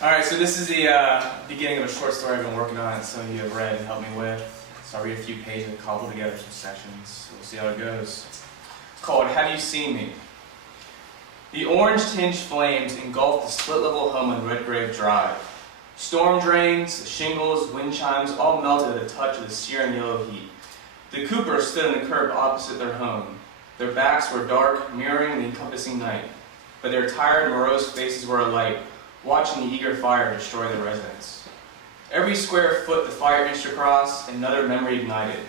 Alright, so this is the beginning of a short story I've been working on that some of you have read and helped me with. So I'll read a few pages and cobble together some sections. So we'll see how it goes. It's called Have You Seen Me? The orange-tinged flames engulfed the split-level home on Redgrave Drive. Storm drains, the shingles, wind chimes all melted at the touch of the searing yellow heat. The Coopers stood on the curb opposite their home. Their backs were dark, mirroring the encompassing night. But their tired, morose faces were alight, watching the eager fire destroy the residence. Every square foot the fire inched across, another memory ignited.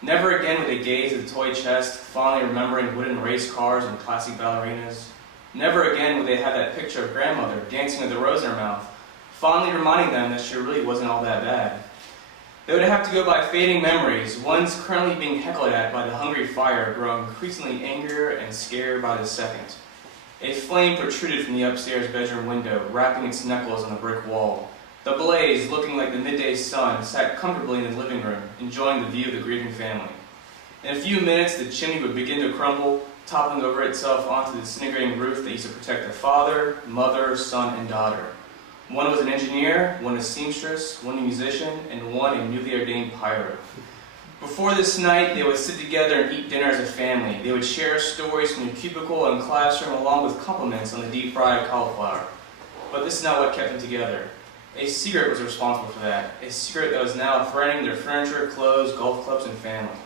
Never again would they gaze at the toy chest, fondly remembering wooden race cars and classic ballerinas. Never again would they have that picture of grandmother dancing with a rose in her mouth, fondly reminding them that she really wasn't all that bad. They would have to go by fading memories, ones currently being heckled at by the hungry fire, growing increasingly angrier and scared by the second. A flame protruded from the upstairs bedroom window, wrapping its knuckles on the brick wall. The blaze, looking like the midday sun, sat comfortably in the living room, enjoying the view of the grieving family. In a few minutes, the chimney would begin to crumble, toppling over itself onto the disintegrating roof that used to protect the father, mother, son, and daughter. One was an engineer, one a seamstress, one a musician, and one a newly ordained pirate. Before this night, they would sit together and eat dinner as a family. They would share stories from the cubicle and classroom along with compliments on the deep-fried cauliflower. But this is not what kept them together. A secret was responsible for that, a secret that was now threatening their furniture, clothes, golf clubs, and family.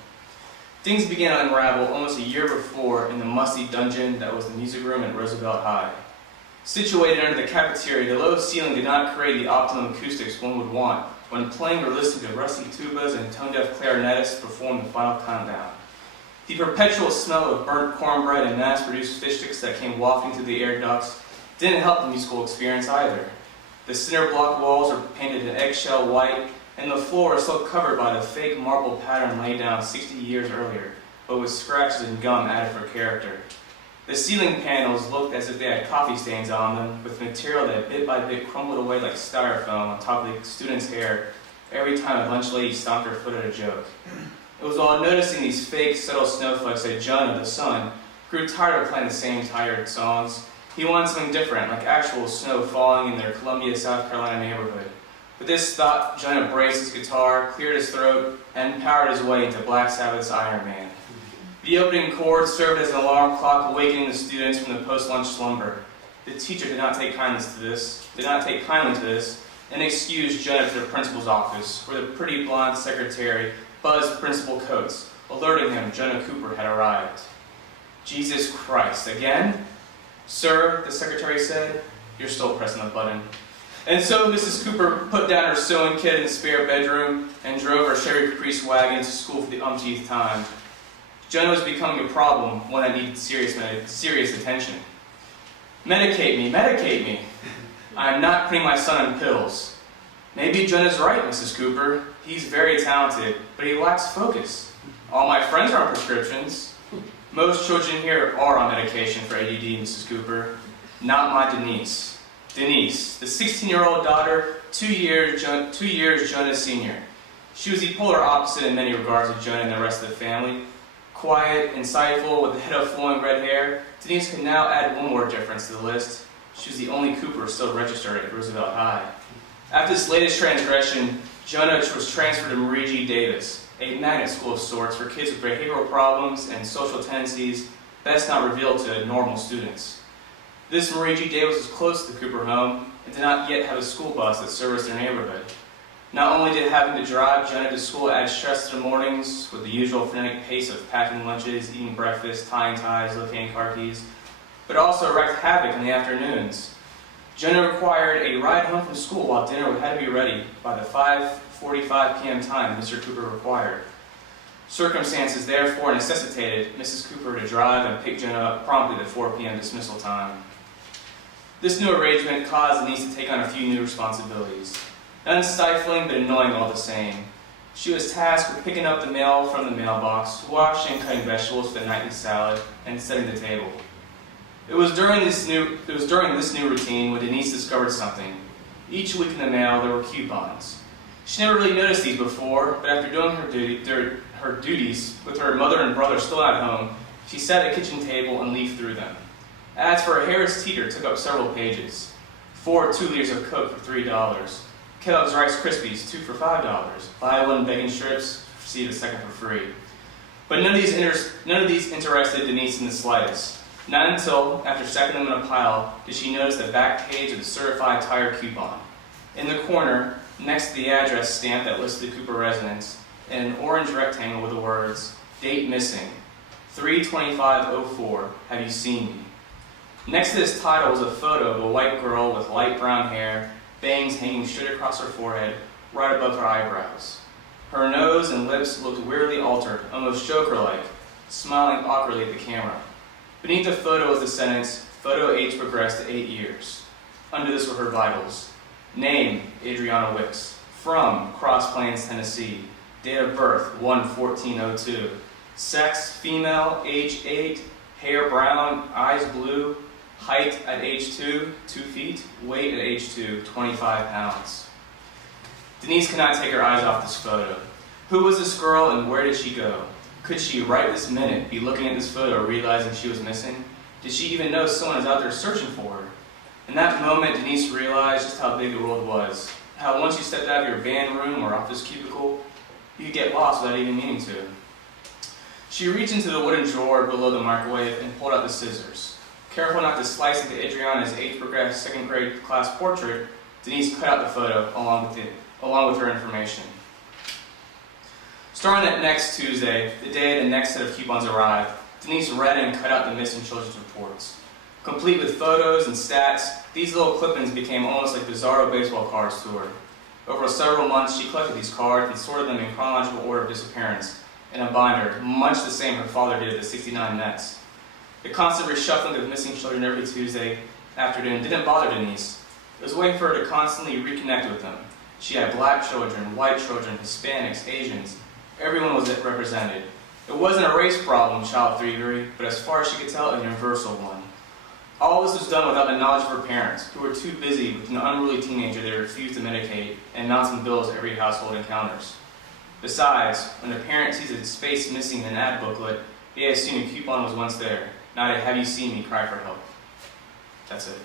Things began to unravel almost a year before in the musty dungeon that was the music room at Roosevelt High. Situated under the cafeteria, the low ceiling did not create the optimum acoustics one would want when playing or listening to rusty tubas and tone-deaf clarinetists perform the final countdown. The perpetual smell of burnt cornbread and mass-produced fish sticks that came wafting through the air ducts didn't help the musical experience either. The cinder block walls were painted an eggshell white, and the floor was still covered by the fake marble pattern laid down 60 years earlier, but with scratches and gum added for character. The ceiling panels looked as if they had coffee stains on them, with material that bit by bit crumbled away like styrofoam on top of the student's hair every time a lunch lady stomped her foot at a joke. It was while noticing these fake, subtle snowflakes that John, the son, grew tired of playing the same tired songs. He wanted something different, like actual snow falling in their Columbia, South Carolina neighborhood. With this thought, John embraced his guitar, cleared his throat, and powered his way into Black Sabbath's Iron Man. The opening chord served as an alarm clock awakening the students from the post-lunch slumber. The teacher did not take kindly to this, and excused Jonah to the principal's office, where the pretty blonde secretary buzzed Principal Coates, alerting him Jonah Cooper had arrived. Jesus Christ, again? Sir, the secretary said, you're still pressing the button. And so Mrs. Cooper put down her sewing kit in the spare bedroom and drove her Chevy Caprice wagon to school for the umpteenth time. Jonah was becoming a problem, one that needed serious attention. Medicate me. I am not putting my son on pills. Maybe Jonah's right, Mrs. Cooper. He's very talented, but he lacks focus. All my friends are on prescriptions. Most children here are on medication for ADD, Mrs. Cooper. Not my Denise. Denise, the 16-year-old daughter, 2 years Jonah's senior. She was the polar opposite in many regards of Jonah and the rest of the family. Quiet, insightful, with a head of flowing red hair, Denise could now add one more difference to the list. She was the only Cooper still registered at Roosevelt High. After this latest transgression, Jonah was transferred to Marie G. Davis, a magnet school of sorts for kids with behavioral problems and social tendencies best not revealed to normal students. This Marie G. Davis was close to the Cooper home and did not yet have a school bus that serviced their neighborhood. Not only did having to drive Jonah to school add stress to the mornings, with the usual frenetic pace of packing lunches, eating breakfast, tying ties, locating car keys, but also wreaked havoc in the afternoons. Jonah required a ride home from school while dinner had to be ready by the 5:45 p.m. time Mr. Cooper required. Circumstances therefore necessitated Mrs. Cooper to drive and pick Jonah up promptly at 4 p.m. dismissal time. This new arrangement caused Denise to take on a few new responsibilities. Unstifling but annoying all the same. She was tasked with picking up the mail from the mailbox, washing and cutting vegetables for the nightly salad, and setting the table. It was during this new routine when Denise discovered something. Each week in the mail there were coupons. She never really noticed these before, but after doing her duties with her mother and brother still at home, she sat at the kitchen table and leafed through them. Ads for a Harris Teeter took up several pages. 4 2 liters of Coke for $3. Kellogg's Rice Krispies, 2 for $5. Buy one bacon strips, receive a second for free. But none of these interested Denise in the slightest. Not until, after stacking them in a pile, did she notice the back page of the certified tire coupon. In the corner, next to the address stamp that listed the Cooper residence, in an orange rectangle with the words, "Date missing, 3/25/04, have you seen me?" Next to this title was a photo of a white girl with light brown hair, bangs hanging straight across her forehead, right above her eyebrows. Her nose and lips looked weirdly altered, almost Joker-like, smiling awkwardly at the camera. Beneath the photo was the sentence, "Photo age progressed to 8 years." Under this were her vitals. Name, Adriana Wicks. From, Cross Plains, Tennessee. Date of birth, 1/14/02. Sex, female, age 8, hair brown, eyes blue. Height at age 2, 2 feet. Weight at age 2, 25 pounds. Denise could not take her eyes off this photo. Who was this girl and where did she go? Could she, right this minute, be looking at this photo realizing she was missing? Did she even know someone is out there searching for her? In that moment, Denise realized just how big the world was. How once you stepped out of your band room or office cubicle, you could get lost without even meaning to. She reached into the wooden drawer below the microwave and pulled out the scissors. Careful not to slice into Adriana's age-progressed second-grade class portrait, Denise cut out the photo along with her information. Starting that next Tuesday, the day the next set of coupons arrived, Denise read and cut out the missing children's reports. Complete with photos and stats, these little clippings became almost like bizarro baseball cards to her. Over several months, she collected these cards and sorted them in chronological order of disappearance in a binder, much the same her father did at the '69 Mets. The constant reshuffling of missing children every Tuesday afternoon didn't bother Denise. It was a way for her to constantly reconnect with them. She had black children, white children, Hispanics, Asians. Everyone was represented. It wasn't a race problem, child theory, but as far as she could tell, a universal one. All this was done without the knowledge of her parents, who were too busy with an unruly teenager they refused to medicate and mounting bills every household encounters. Besides, when a parent sees a space missing in an ad booklet, they assume a coupon was once there, not a "have you seen me" cry for help. That's it.